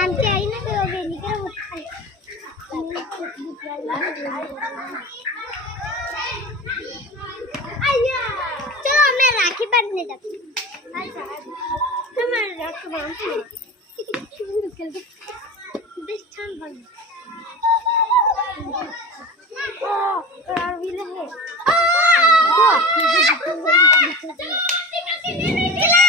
आमची आई ना तेव्हा वेणी चलो मैं राखी बांधने जाती हूँ। अच्छा तो मैं राखी बांधती हूँ। बेस छान बांध ओ रावीला हे। काय आलं बाई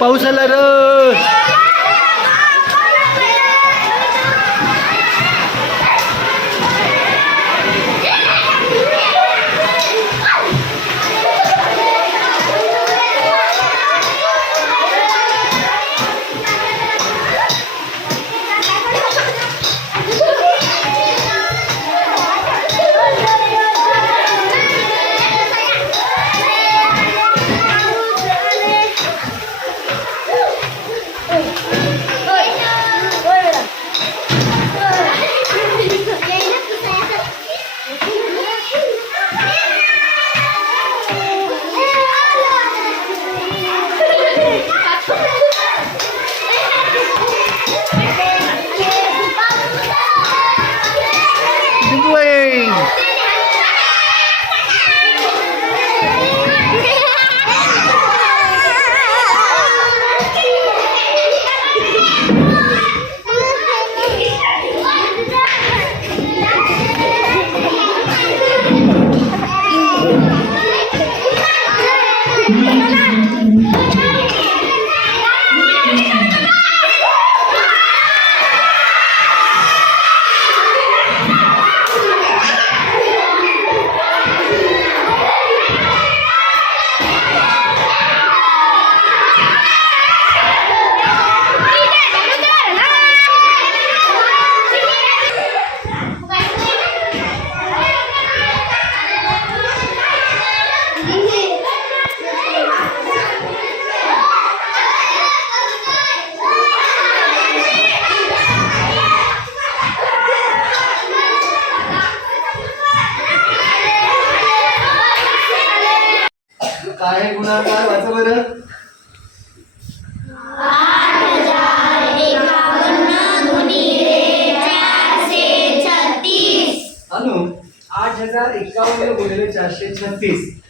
पाऊस आला र. काय गुणाकार गुन्हागार वाचा बरं? अनु आठ हजार एकावन्न गुणिले चारशे छत्तीस.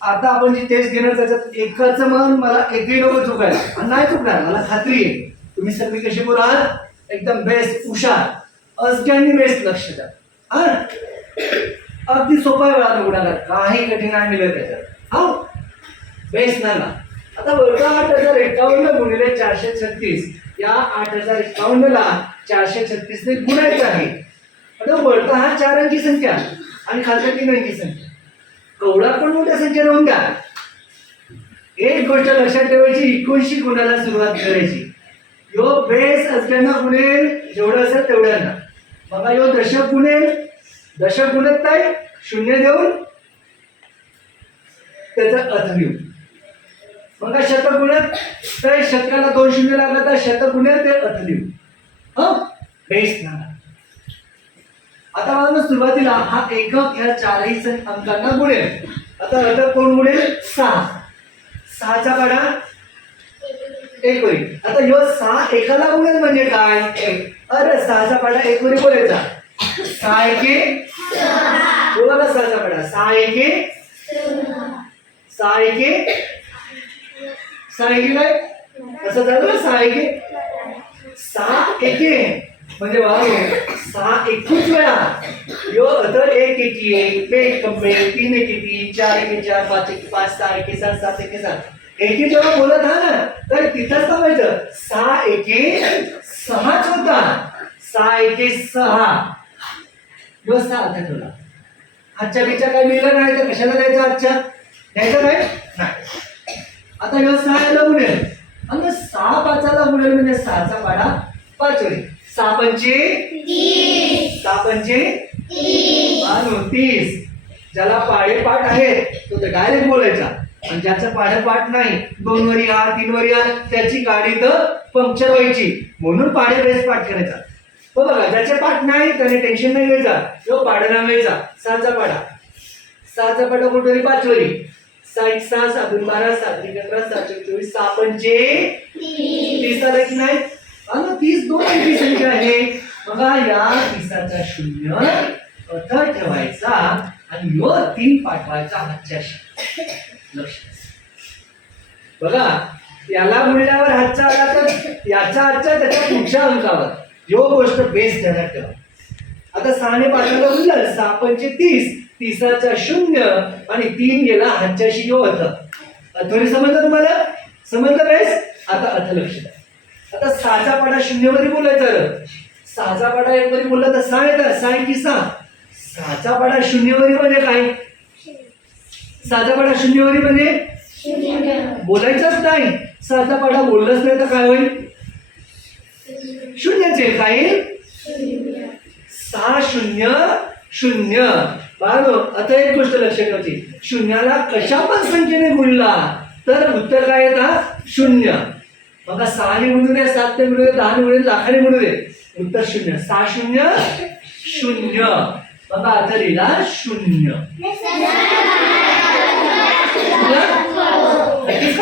आता आपण जी टेस्ट घेणार त्याच्यात एकाच मन मला एकही नको चुकायला. नाही चुकणार मला खात्री आहे. तुम्ही सगळी कशी बोलाल? एकदम बेस्ट हुशार. असक्यांनी बेस्ट लक्ष द्या. हा? अगदी सोपा वेळा निवडाला काही कठीण आहे मिळेल त्याच्यात हो बेस्ट ना ना. आता वर्ग आठ हजार एकावन्न गुणिले चारशे छत्तीस. या आठ हजार एकावन्नला चारशे छत्तीसने गुणायचं आहे. आता वळता हा चार अंकी संख्या आणि खालचा तीन अंकी संख्या. कवडा पण मोठ्या संख्या राहून द्या. एक गोष्ट लक्षात ठेवायची एकोणशी गुणाला सुरुवात करायची. यो बेस असल्यानं गुणेल जेवढं असेल तेवढ्यांना. बघा यो दशक गुणेल दशक गुणत काय शून्य देऊन त्याचा अर्थ घेऊ. मग शतक गुणत तर शतकाला दोन शून्य लागला तर शतक गुणत ते अर्थ देऊ. हा? ना आता मला सुरुवातीला हा एकक ह्या चारही अंकांना गुणेल आता अर्थ कोण गुणेल सहा. सहाचा पाडा एक होईल. आता ह्यो सहा एकाला गुणेल म्हणजे काय? अरे सहाचा पाडा एक वरी बोलायचा सहा एके बोला ना सहाचा पाडा सहा एके सहा एके सहा एके असं झालं ना सहा एके. सहा एके म्हणजे वाव सहा एकूच वेळा. यो अदर एक एकी एक बे एक कंबे तीन एक तीन चार एके चार पाच एक पाच सहा एके सात सात एके सात. एकी जेव्हा बोलत हा ना तर तिथंच थांबायचं. सहा एके सहाच होता. सहा एके सहा. व्यवस्था अर्थ ठेवला. आजच्या बिच्या काय मिळलं नाही तर कशाला द्यायचं आजच्या? द्यायचं काय? नाही. आता व्यवस्था सहा याला गुणेल आणि सहा पाचाला गुणेल म्हणजे सहाचा पाडा पाच होईल. सहा पंचे सहा पंचे आणि तीस. ज्याला पाडेपाठ आहेत तो तर डायरेक्ट बोलायचा. आणि ज्याचं पाडेपाठ नाही दोन वरी आ तीन वरी आ त्याची गाडी तर पंक्चर व्हायची. म्हणून पाडे बेस पाठ करायचा. हो बघा ज्याचे पाठ नाही त्याने टेन्शन नाही घ्यायचा. तो पाडा घ्यायचा सहाचा पाडा. सहाचा पाडा कुठे पाचवरी. वरी सहा सातून सात बारा सात एक अकरा सातशे चोवीस सहा पंचे तीस आला की नाही? अगं तीस दोन अंकी संख्या आहे. बघा या तीसाचा शून्य अथ ठेवायचा आणि यो तीन पाठवायचा हातच्याशी. लक्ष. बघा याला म्हणल्यावर हातचा आला तर याचा हातचा त्याच्या पुढच्या अंकावर. यो गोष्ट बेस ध्यानात ठेवा. आता सहाने पाठाला गुणलं सहा पंचे तीस तिसाचा शून्य आणि तीन गेला हातच्याशी यो अथ अथोरी समजलं तुम्हाला? समजलं बेस आता अथ लक्ष द्या. आता सहाचा पाडा शून्यवरी बोलायचं सहाचा पाडा एक वरी बोलला तर सहा येतात सहा की सहा? सहाचा पाडा शून्यवरी म्हणजे काय? सहाचा पाडा शून्यवरी म्हणजे? बोलायचंच नाही. सहाचा पाडा बोललंच नाही तर काय होईल? शून्यचे येईल? सहा शून्य शून्य. बाळो आता एक गोष्ट लक्षात ठेवायची. शून्याला कशा पण संख्येने गुणला तर उत्तर काय येतात शून्य. बघा सहाने म्हणू दे सातने म्हणू दे दहाने म्हणू दे लाखाने म्हणू दे. उत्तर शून्य. सहा शून्य शून्य. बघा आता लिहिला शून्य. नक्कीच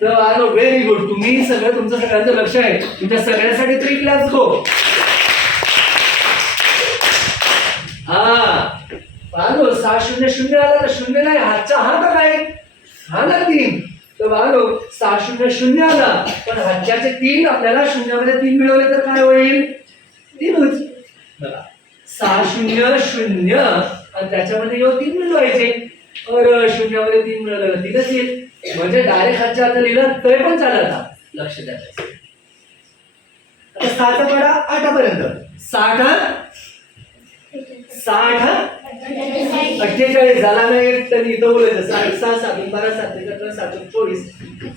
तर आलो व्हेरी गुड तुम्ही सगळं तुमचं सगळ्यांचं लक्ष आहे. तुमच्या सगळ्यांसाठी तरी क्लास गो हो. हा. आलो सहा शून्य शून्य आला तर शून्य नाही हातचा हा काय? हा ना तीन. तर बालो सहा शून्य शून्य आला. पण हातच्याचे तीन आपल्याला शून्यामध्ये तीन मिळवले तर काय होईल? तीनच. बघा. सहा शून्य शून्य आणि त्याच्यामध्ये येऊ तीन मिळवायचे. अर शून्यामध्ये तीन मिळवलं तीनच येईल. म्हणजे डायरेक्ट हातच्या हातात लिहिलं तरी पण चालत हा. लक्ष द्या आता सहाचा पाडा आठापर्यंत. साठ साठ अठ्ठेचाळीस झाला ना एक तर इथं बोलायचं साठ सहा सात बारा सात एक अकरा सात चोवीस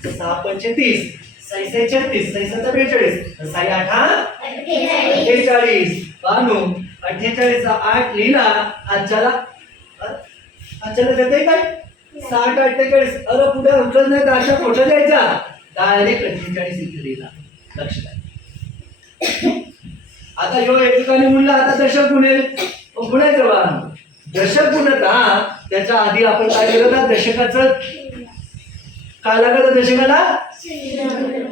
सहा पंचे तीस साई साई छत्तीस साई सात बेचाळीस साई आठा अठ्ठेचाळीस. बानू अठ्ठेचाळीसचा आठ लिहिला आजच्याला आजच्याला देते काय? साठ अठ्ठेचाळीस. अरे पुढे उचल नाही तर अशा कुठं द्यायचा. डायरेक्ट अठ्ठेचाळीस इथे लिहिला लक्ष आता ह्यो एक ठिकाणी म्हणलं आता दशक गुणेल. गुणायचं बा दशक गुणत हा त्याच्या आधी आपण काय केलं ना दशकाचं काय लागत दशकाला?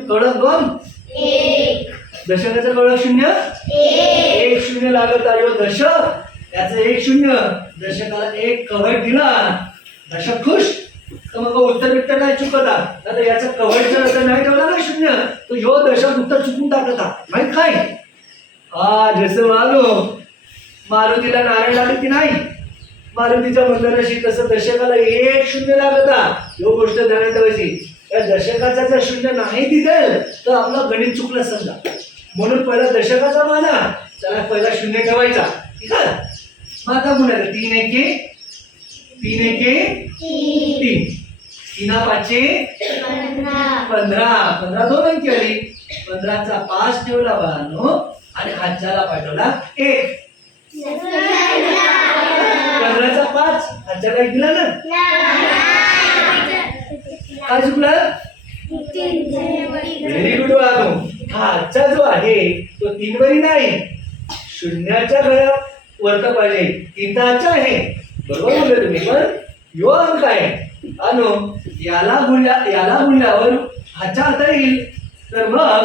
कडक दोन. दशकाचं कडक शून्य? एक शून्य लागत आलो. दशक त्याचं एक शून्य. दशकाला एक कवट दिला. अशा खुश? तर मग उत्तर बित्तर नाही चुकता. आता याचं कवट जर असं नाही ठेवला ना शून्य तो ह्यो दशक उत्तर चुकून टाकता. माहीत काय? हा जसं मालो मारुतीला नारायण लागली की नाही? मारुतीच्या मंदिराशी तसं दशकाला एक शून्य लागता. ह्यो गोष्ट ध्यानात ठेवायची या दशकाचा जर शून्य नाही दिसेल तर आपला गणित चुकलं समजा. म्हणून पहिला दशकाचा माना. त्याला पहिला शून्य ठेवायचा. ठीक आहे? मग आता म्हणाल तीन एक. तीन एके तीन. तीना पाचशे पंधरा. पंधरा दोन अंकी आली. पंधराचा पाच ठेवला बानो आणि हातच्याला पाठवला एक. पंधराचा पाच. हातच्याला एक दिला ना? काय चुकलं? व्हेरी गुड बानो हा आजचा जो आहे तो तीन वरी नाही. शून्याच्या घरात वरत पाहिजे. तीनचा आहे. बरोबर बोलले तुम्ही. पण यो अंक आहे अनो याला गुणल्या याला गुणल्यावर हातच्या हाता येईल. तर मग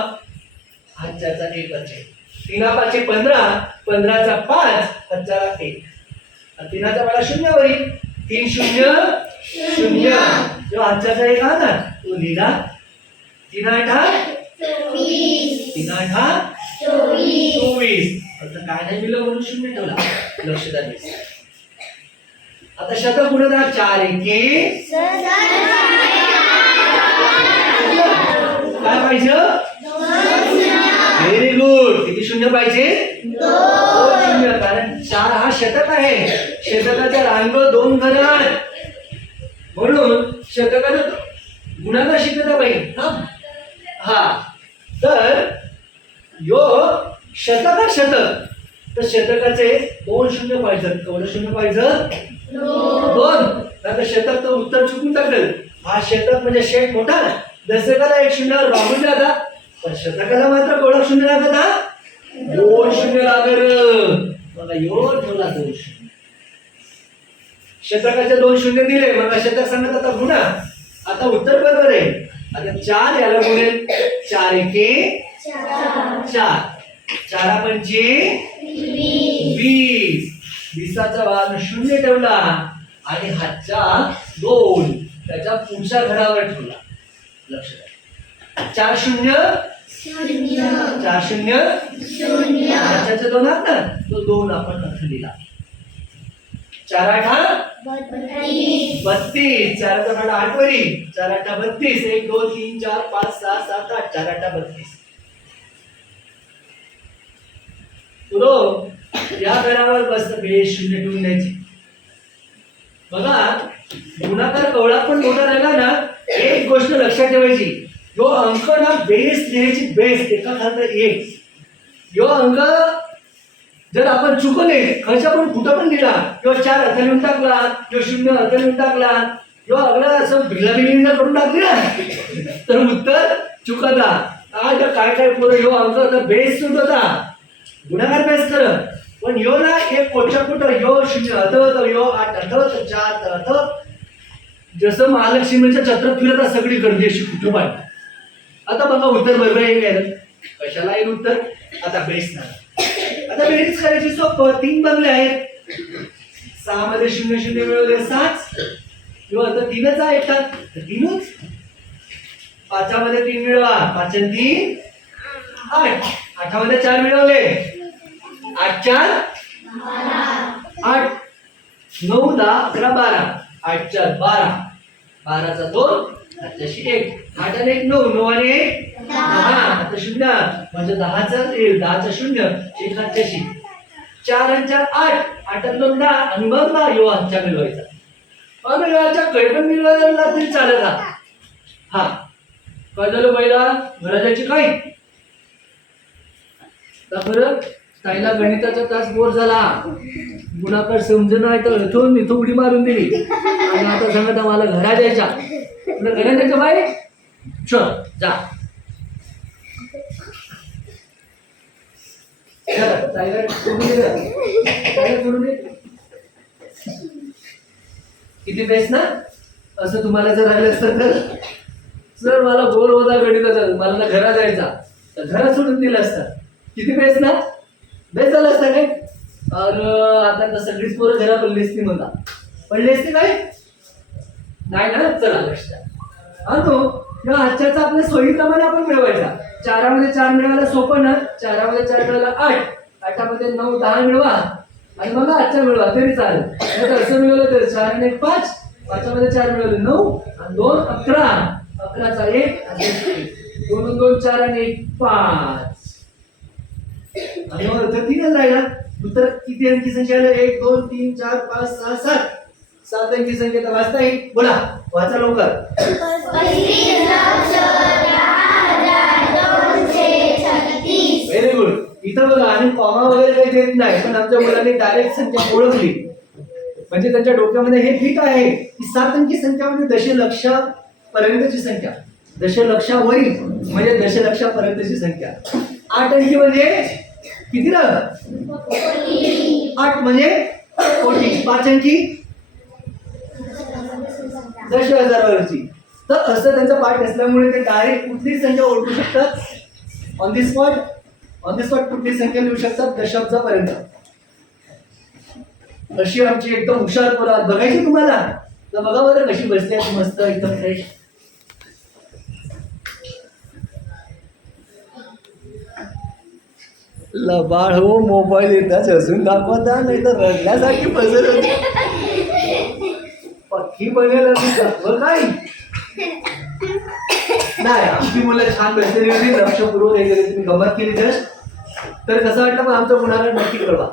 हातच्याचा एक असेल तीना पाचशे पंधरा पंधराचा पाच हातचा एक. तीनाचा मला शून्य होईल तीन शून्य शून्य. जो हातच्याचा एक ना तो लिहिला. तीन आठ हा? तीन आठ हा? चोवीस. आता काय नाही दिलं म्हणून शून्य ठेवला. लक्ष द्या. आता शतक गुणदा चार एके काय पाहिजे? व्हेरी गुड किती शून्य पाहिजे? शून्य. कारण चार हा शतक आहे. शतकाचा रांग दोन घर म्हणून शतकाचा गुणाकार शिकता पाहिजे हा. हा. तर यो शतका शतक. तर शतकाचे दोन शून्य पाहिजे. केवढं शून्य पाहिजे? दोन. आता शतक तर उत्तर चुकून टाकलं. हा शतक म्हणजे शेट मोठा दशकाला एक शून्य राहून जाता. पण शतकाला मात्र केवढा शून्य लागत दोन शून्य लागत बघा यो ठेवला दोन शून्य. शतकाचे दोन शून्य दिले. मग शतक सांगत आता गुन्हा आता उत्तर बरोबर आहे. आता चार याला बोलेल. चार एके चार. चारा. पंचे वीसाचा वाहन शून्य ठेवला आणि हातचा दोन. त्याच्या पुढच्या घरावर ठेवला. लक्ष द्या. चार शून्य? चार शून्य? हाताचे दोन हात ना? तो दोन आपण अर्थ दिला. चार आठा बत्तीस. चाराचा भाडा आठ वरी चार आठा बत्तीस. एक दोन तीन चार पाच सहा सात आठ. चार आठा बत्तीस. पुरो या घरावर बसत बेस शून्य ठेवून द्यायची. बघा गुणाकार कवळा पण मोठा राहिला ना एक गोष्ट लक्षात ठेवायची. यो अंक ना बेस लिहायची बेस एका खात एक. यो अंक जर आपण चुकले खर्चा पण कुठं पण दिला किंवा चार अर्थ लिहून टाकला किंवा शून्य अर्थ लिहून टाकला किंवा अगला असं भिला बिलिंग करून टाकली. ना तर उत्तर चुकला आज काय काय पोरं यो अंक आता बेस सुद्धा होता गुणाकार बेस करत पण यो ना एक कोटच्या यो शून्य अर्थ यो आठ अर्थ तर चार जसं महालक्ष्मीच्या छत्र फिरत सगळी गर्दी अशी कुठं पाहिजे आता बघा उत्तर बरोबर येईल यायला. कशाला येईल उत्तर? आता बेस ना आता बेरीज करायची सोप. तीन बंगले आहेत. सहा मध्ये शून्य शून्य मिळवले सात. किंवा आता तीनच आहे का तीनच? पाचामध्ये तीन मिळवा. पाच तीन? आठ. आठामध्ये चार मिळवले. आठ चार? आठ. नऊ दहा अकरा बारा. आठ चार बारा. बाराचा दोन आठच्याशी एक. आठ आणि एक नऊ नऊ आणि एक? दहा. आता शून्य. म्हणजे दहाचा एक दहाचा शून्य. एक आठच्याशी. चार आणि चार आठ. आठ दोन दहा. आणि मग दहा. यो आजच्या मिळवायचा. मग मिळवायच्या मिळवायला तरी चालत हा. हा काय झालं पहिला घराच्याची काय? ताईला गणिताचा तास बोर झाला. गुणाकार समजून नाही तर इथून इथं उडी मारून दिली. आणि आता सांगत मला घरा द्यायच्या. तुला घरा द्यायचं बाई? चल जा. ताईला सोडून दे ताईला सोडून किती बेस ना? असं तुम्हाला जर राहिलं असतं तर. सर मला बोर होता गणिताचा. मला घरा जायचा. तर घरा सोडून दिलं असतं. किती बेस ना? बेस झालं असतं काय अरे आता तर सगळीच पोरं घरा पडली असती मला पडली असती काय? नाही ना चला लक्षात द्या. हा तो या आजच्याचा आपल्या सोयीप्रमाणे आपण मिळवायचा. चारामध्ये चार मिळवायला सोपं ना? चारामध्ये चार मिळवायला आठ. आठामध्ये नऊ दहा मिळवा. आणि मग आजच्या मिळवा तरी चालेल. नाहीतर असं मिळवलं तर चार आणि पाच. पाचामध्ये चार मिळवले नऊ. आणि दोन अकरा. अकराचा एक आणि दोन दोन चार आणि एक पाच. आणि मग उत्तर तीनच राहिला. उत्तर किती अंकी संख्या एक दोन तीन चार पाच सहा सात. सात अंकी संख्या? तर वाचता येईल. बोला वाचा लवकर. व्हेरी गुड इथं बघा आणि कॉमा वगैरे काही देत नाही पण आमच्या मुलांनी डायरेक्ट संख्या ओळखली. म्हणजे त्यांच्या डोक्यामध्ये हे ठीक आहे की सात अंकी संख्या म्हणजे दशलक्ष पर्यंतची संख्या. दशलक्षावरील म्हणजे दशलक्षापर्यंतची संख्या. आठ अंकी म्हणजे किती राहतात आठ म्हणजे कोटी पाच दश हजारावरची तर असं त्यांचा पाठ असल्यामुळे ते डायरेक्ट कुठली संख्या ओळखू शकतात? On the spot on the spot कुठली संख्या लिहू शकतात? दशाब्दापर्यंत अशी आमची एकदम हुशार पोरं बघायची तुम्हाला? तर बघा बरं कशी बसली आहे मस्त एकदम फ्रेश लबाळ हो मोबाईल येताच हसून दाखवता नाही तर रडण्यासाठी बसत होती. पक्की बनेल दाखवत नाही. नाही आमची मुलं छान बसलेली होती लक्षपूर्वक तुम्ही गमत केली जस्ट तर कसं वाटलं पण आमचं कुणाला नक्की कळवा.